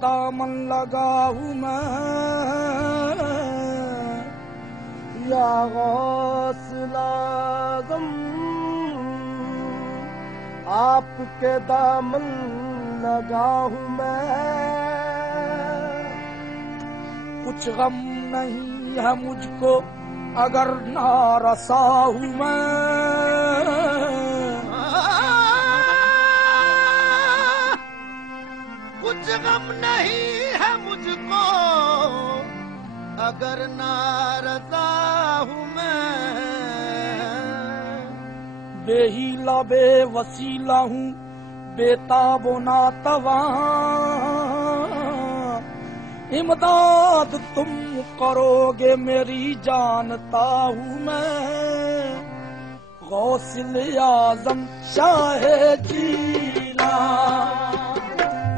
दामन लगा हूँ मैं, या गौसल आज़म आपके दामन लगा हूँ मैं। कुछ गम नहीं है मुझको अगर नारसा हूँ मैं, कुछ गम नहीं है मुझको अगर नारसा हूँ मैं। बेहीला बेवसीला हूँ बेताबो नातवा, इमदाद तुम करोगे मेरी जानता हूँ मैं। गौसल आज़म शाहे जीला,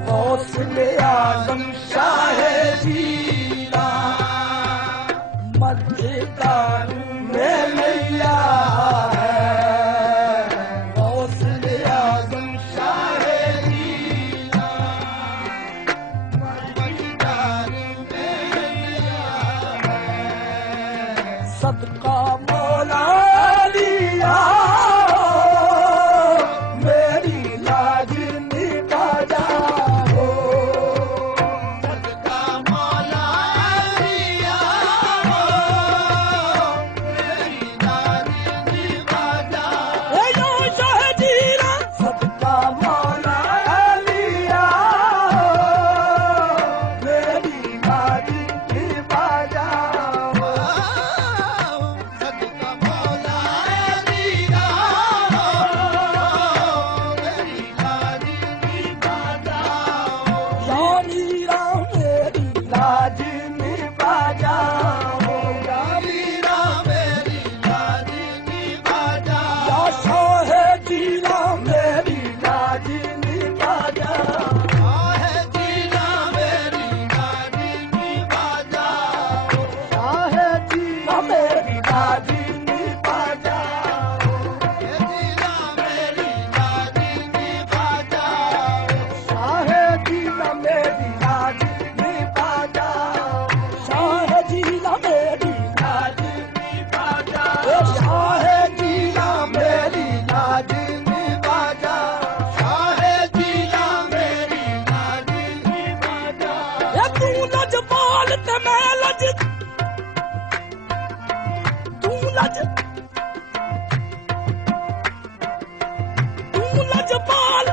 गौसल आज़म शाहे जीला, मज़ेदार में नैया है। गौसल आज़म शाहे जीला, मज़ेदार में नैया है। सदका मौला लिया मेरी लाज निभा जाओ, सदका मौला लिया मेरी लाज निभा जाओ। ए यो शाह जीरा सदका मौला लिया मेरी लाज निभा जाओ। सदका मौला लिया मेरी लाज निभा जाओ। या मीरा मेरी लाज निभा जाओ, या मीरा मेरी लाज निभा जाओ। या शाह जीरा मेरी लाज निभा जाओ। आहे जीना मेरी लाज निभा जाओ। शाह जीरा मेरी लाज निभा जाओ। ये जीना मेरी लाज निभा जाओ। शाह जीरा मेरी लाज निभा जाओ। शाह जीरा मेरी लाज निभा जाओ। शाह जीरा मेरी लाज निभा जाओ। आहे जीना मेरी लाज निभा जाओ। ए तू लजपाल ते मैं लज, तू लजपाल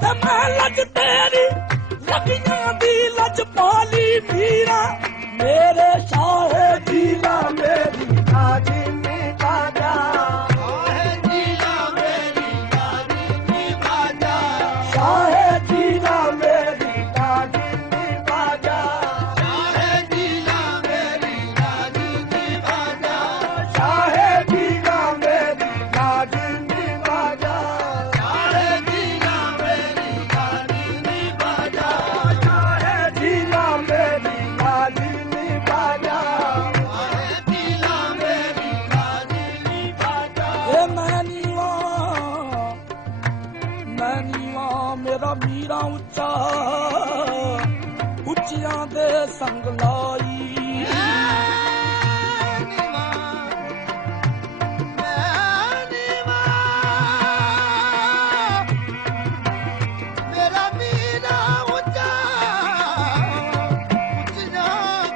ते मैं लज तेरी, लगियां दी लजपाली मीरा मेरे शाह जीला मेरी लाज निभा जाओ। आहे जीना मेरी लाज निभा जाओ। शाह जीला मेरी लाज निभा जाओ। आहे जीना मेरी लाज निभा जाओ। शाह जीला मेरी लाज निभा जाओ। आहे जीना मेरी लाज निभा जाओ। शाह जीला मेरी लाज निभा जाओ। आहे जीना मेरी लाज निभा जाओ। ए मैं नीवा मेरा मीरा उच्चा, उच्चियां दे संग लाई। मेरा मीरा ऊंचा उच्चा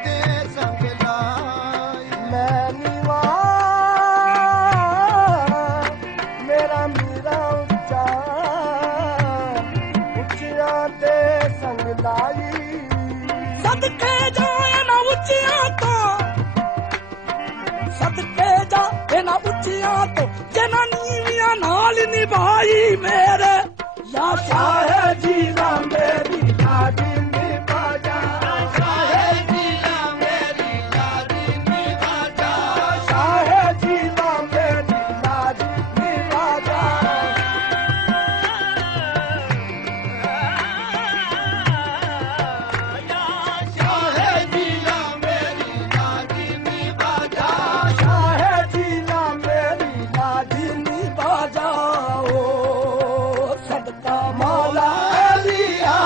दे संग लाई। मैं नीवा मेरा मीरा उच्चा, उच्चियां दे संग लाई। सदके जाए ना उच्चियां तो, सदके जाए ना उच्चियां तो, जना नीवियां नाल निभाई मेरे। या शाह जीला मेरी लाज निभा जाओ। आहे जीना मेरी लाज निभा जाओ। शाह जीला मेरी लाज निभा जाओ। आहे जीना मेरी लाज निभा जाओ। शाह जीला मेरी लाज निभा जाओ। सदका मौला लिया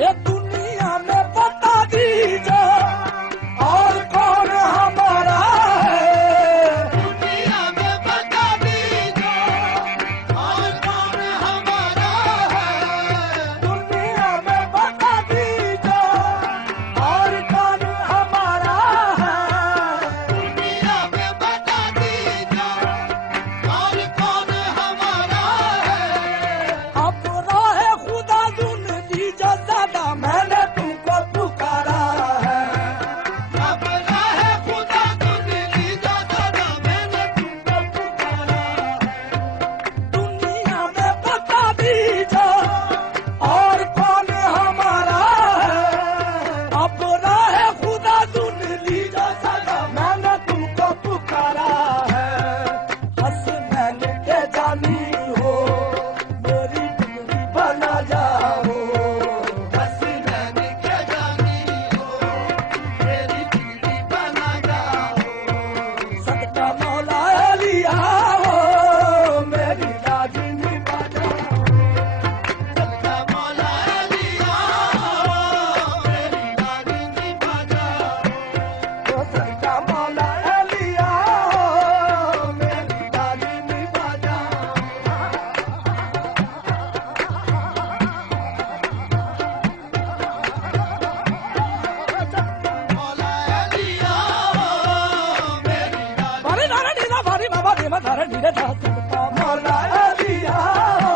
ये दुनिया में बता दीजिए और कौन हमारा है। दुनिया में बता दीजिए और कौन हमारा है। दुनिया में बता दीजिए और कौन हमारा है। दुनिया में बता दीजिए और कौन हमारा है। अब राह खुदा सुन लीजिए ज्यादा मैंने तुमको पुकारा है। अब राह खुदा सुन लीजिए दादा मैंने तुमको पुकारा है। दुनिया में बता दीजिए और कौन हमारा है। अब राह खुदा सुन लीजिए ज्यादा मैंने तुमको पुकारा है। हसनैन के जानी हो मेरी बिगड़ी बना जाओ। हसनैन के जानी हो मेरी बिगड़ी बना जाओ। सदका मौला लिया हो मेरी लाजमी बजाओ। सदका मौला लिया मेरी लाजमी बजाओ। सदका मौला लिया हो मेरी लाजमी बजाओ। मौला लिया मेरी लाजमी भारी नारा नीला भारी बाबा देवा धारा नीले धा सदका मौला लिया हो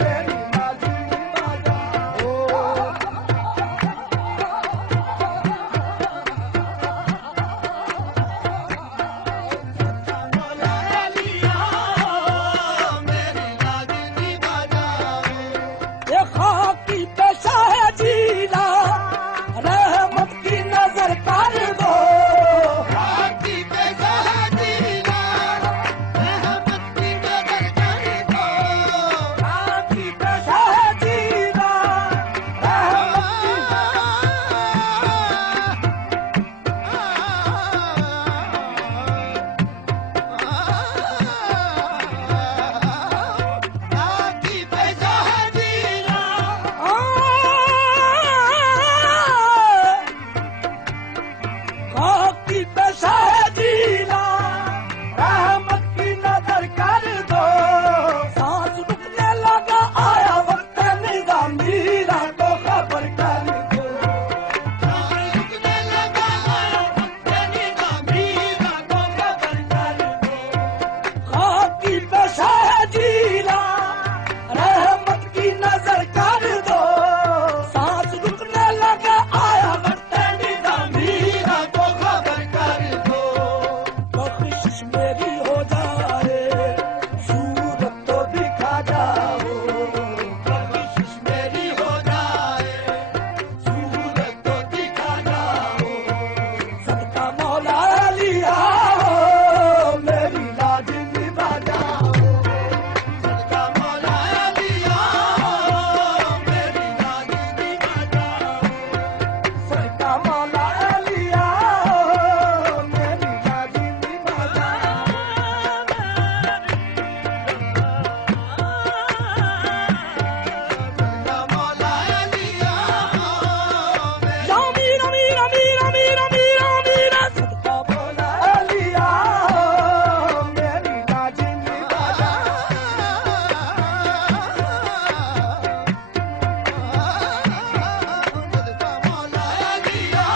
मेरी लाजमी बजाओ। मौला लिया मेरी लाजमी बजाओ। ये खाकी पेशा है जीना रहमत की नजर कर दो। आपकी पैसा जीना रहमत की नजर कर दो। खाकी पेशा है जीना रहमत आपकी पैसा जीना खाकी पेशा है जीना रहमत की नजर कर दो। सांस रुकने लगा आया वक्त निजामी रातों खबर कर दो। रुकने लगा तेरी गंभीरा को खबर कर दो। खाकी पेशा है जीना रहमत की नजर कर दो। सांस रुकने लगा आया वक्त निजामी को खबर कर दो। बख्शिश मेरी हो जाए सूरत तो दिखा जाओ। बख्शिश मेरी हो जाए सूरत तो दिखा जाओ। सदका मौला लिया हो मेरी लाजमी बजाओ। सदका मौला लिया मेरी लाजमी बजाओ। सदका मौला लिया हो मेरी लाजमी बजाओ। सदका मौला लिया या मीरा मीरा मीरा मीरा मीरा मीरा सदका मौला लिया हो मेरी लाजमी बजाओ। सदका मौला लिया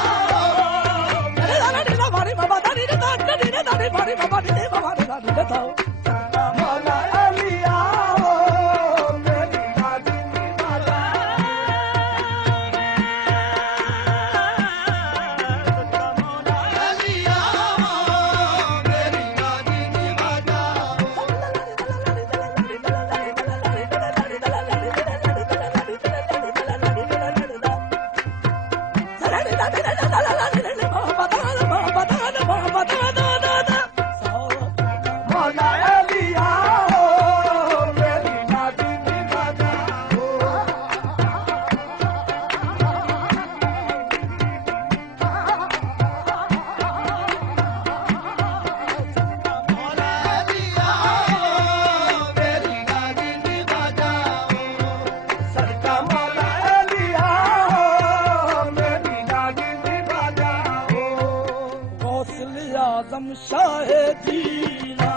अरे दादा नीला भारी बाबा दानी रे दादा नीले दानी भारी बाबा नीले बाबा नीला नीले थाओ। सदका मौला लिया हो मेरी लाजमी बजाओ। सदका मौला लिया मेरी लाजमी बजाओ। मौला लिया हो मेरी लाजमी बजाओ। सदका मौला लिया आजम शाह जीना